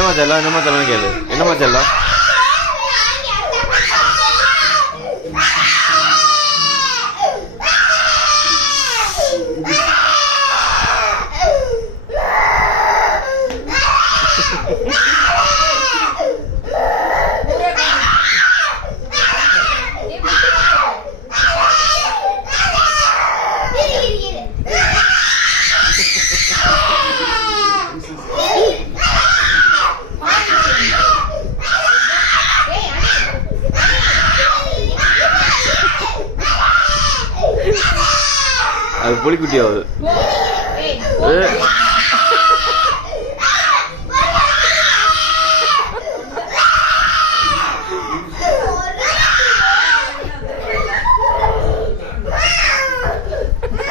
என்னம்மா செல்லம் என்னம்மா செல்லம் கேளு. என்னம்மா செல்லம் அது புலிக்குட்டி ஆகுது